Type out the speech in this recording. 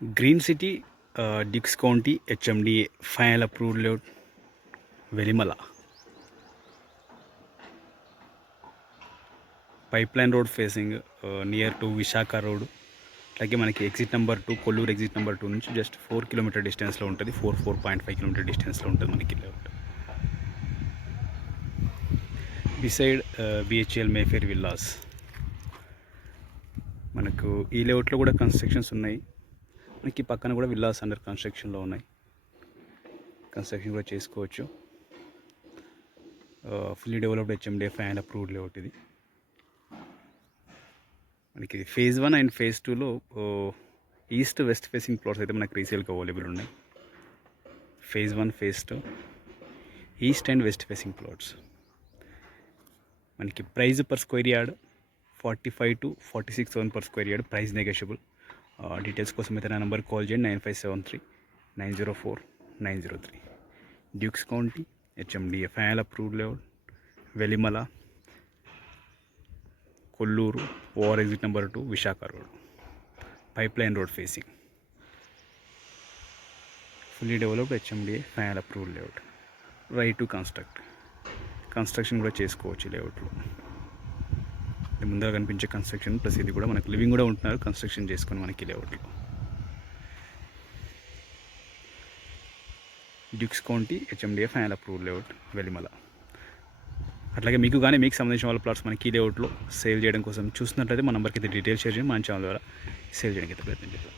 Green City, Dix County, HMDA, final approved layout, Velimala. Pipeline road facing near to Vishaka road. అలాగే మనకి exit number 2 Kollur exit number 2 నుంచి జస్ట్ 4 కిలోమీటర్ డిస్టెన్స్లో ఉంటుంది. 4.5 కిలోమీటర్ డిస్టెన్స్లో ఉంటుంది మనకి layout. Beside BHEL Mayfair villas. మనకు ఈ లేఅవుట్లో కూడా కన్స్ట్రక్షన్స్ ఉన్నాయి. మనకి పక్కన కూడా విల్లాస్ అండర్ కన్స్ట్రక్షన్లో ఉన్నాయి. కన్స్ట్రక్షన్ కూడా చేసుకోవచ్చు. Fully developed HMDA final approved layout ఇది. మనకి ఫేజ్ 1 అండ్ ఫేజ్ 2లో ఈస్ట్ వెస్ట్ ఫేసింగ్ ప్లాట్స్ అయితే మనకి రీసేల్కి అవైలబుల్ ఉన్నాయి. Phase 1 phase 2 east and west facing plots. మనకి price per square yard 45 to 46,000 per square yard. Price negotiable. Details కోసం అయితే నా నెంబర్ కాల్ చేయండి. 9573-904-903. Dukes County, HMDA final approved layout, Velimala, Kollur, over exit number 2, Visakha road, pipeline road facing, fully developed HMDA final approved layout. Right to construction కూడా చేసుకోవచ్చు లేఅవుట్లో. ముందుగా కనిపించే construction plus ఇది కూడా మనకు లివింగ్ కూడా ఉంటున్నారు కన్స్ట్రక్షన్ చేసుకొని మనకి లేఅవుట్లో. Dukes County, HMDA final approved layout, Velimala. అట్లాగే మీకు సంబంధించిన వాళ్ళ ప్లాట్స్ మనకి ఈ లేఅవుట్లో సేల్ చేయడం కోసం చూస్తున్నట్లయితే మా నెంబర్కి అయితే డీటెయిల్స్ షేర్ చేయండి. మన ఛానల్ ద్వారా సేల్ చేయడానికి అయితే ప్రయత్నం చేద్దాం.